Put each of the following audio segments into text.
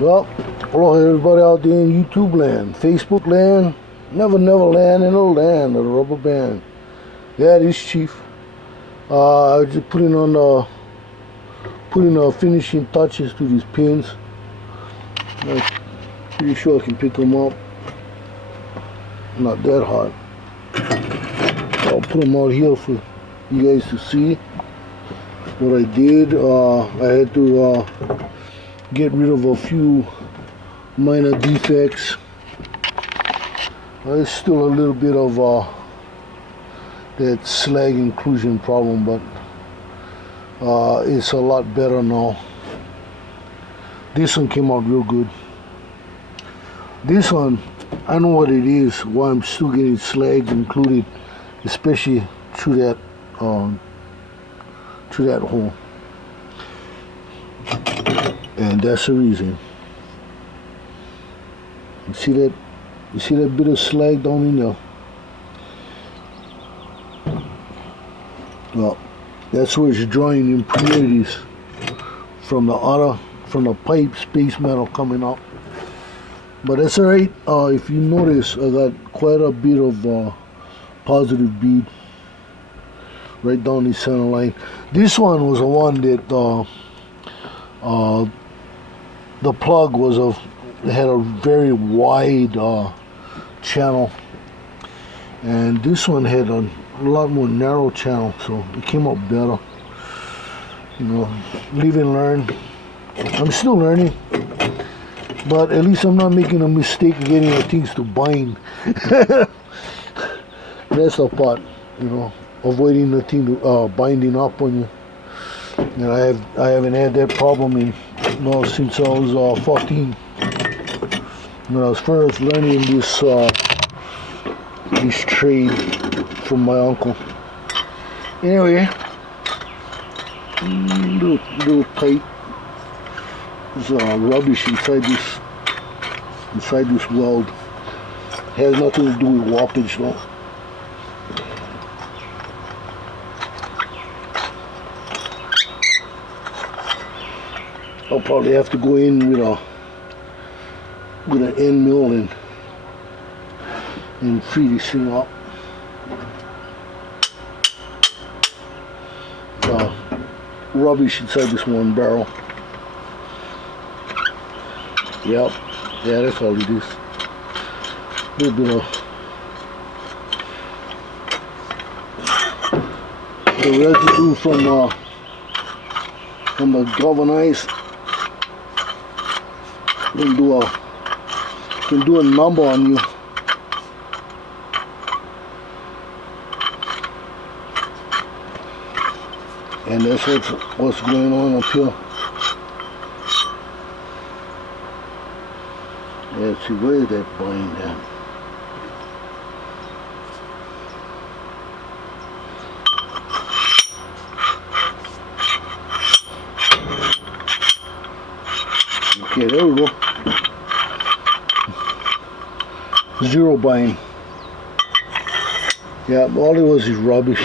Well, hello everybody out there in YouTube land, Facebook land, never land, and the land of the rubber band. Yeah, this Chief. I just putting finishing touches to these pins. I'm pretty sure I can pick them up. Not that hard. I'll put them out here for you guys to see what I did. I had to get rid of a few minor defects. There's still a little bit of that slag inclusion problem, but it's a lot better now. This one came out real good. This one, I know what it is, why I'm still getting slag included, especially through that hole. And that's the reason. You see that bit of slag down in there? Well, that's where it's drawing impurities from the pipe space metal coming up. But that's alright. If you notice, I got quite a bit of positive bead right down the center line. This one was the one that the plug had a very wide channel, and this one had a lot more narrow channel, so it came out better. You know, live and learn. I'm still learning, but at least I'm not making a mistake of getting the things to bind. That's the part, you know, avoiding the thing binding up on you. And I haven't had that problem since I was 14. When I was first learning this trade from my uncle. Anyway, little pipe. There's rubbish inside this weld. Has nothing to do with warpage though. I'll probably have to go in with an end mill and free this thing up. Rubbish inside this one barrel. Yep, yeah, that's all it is. A little bit of the residue from the galvanized. Can do a number on you. And that's what's going on up here. Let's see, where is that bind at? Okay, there we go. Zero bind. Yeah, all it was is rubbish.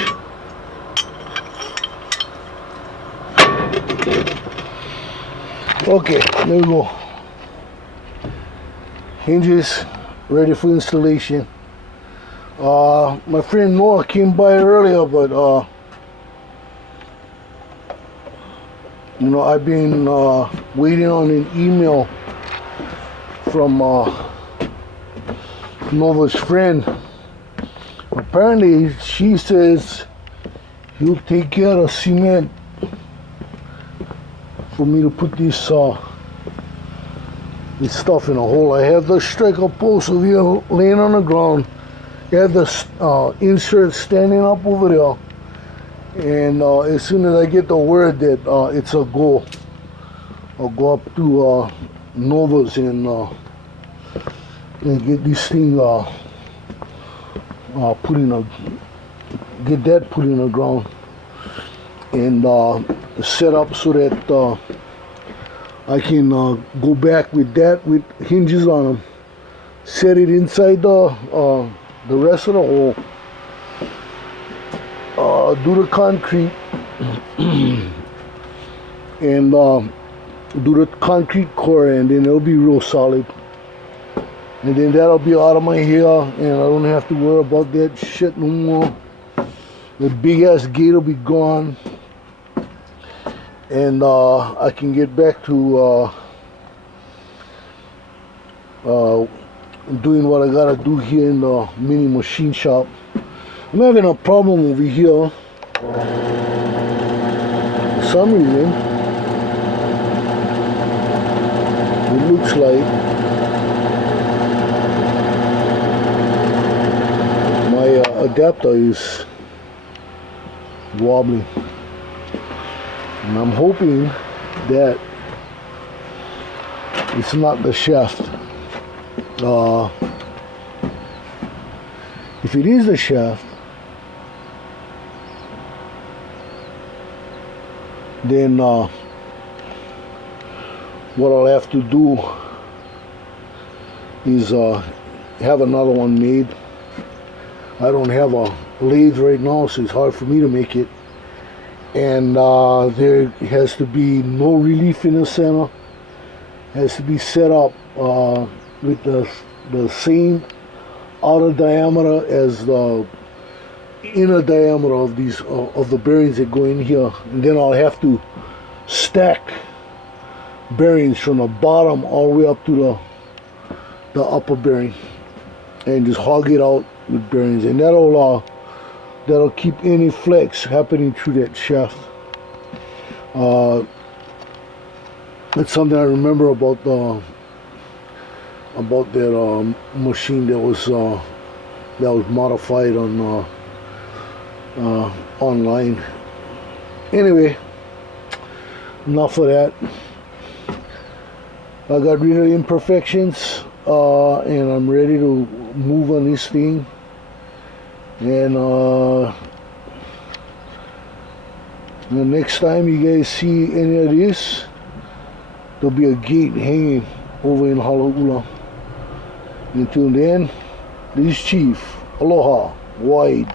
Okay, there we go. Hinges ready for installation. My friend Noah came by earlier, but you know, I've been waiting on an email from Nova's friend. Apparently, she says he'll take care of cement for me to put this stuff in a hole. I have the striker post over here laying on the ground. I have the insert standing up over there. And as soon as I get the word that it's a go, I'll go up to Nova's and get this thing get that put in the ground and set up so that I can go back with that with hinges on them, set it inside the rest of the hole, do the concrete, and do the concrete core, and then it'll be real solid. And then that'll be out of my hair, and I don't have to worry about that shit no more. The big ass gate will be gone, and I can get back to doing what I gotta do here in the mini machine shop. I'm having a problem over here for some reason. It looks like my adapter is wobbling, and I'm hoping that it's not the shaft. If it is the shaft, then what I'll have to do is have another one made. I don't have a lathe right now, so it's hard for me to make it. And there has to be no relief in the center. It has to be set up with the same outer diameter as the inner diameter of these of the bearings that go in here. And then I'll have to stack bearings from the bottom all the way up to the upper bearing, and just hog it out with bearings, and that'll keep any flex happening through that shaft. That's something I remember about that machine that was modified on online. Anyway, enough of that. I got rid of the imperfections, and I'm ready to move on this thing. And the next time you guys see any of this, there'll be a gate hanging over in Halaula. Until then, this is Chief. Aloha. Wide.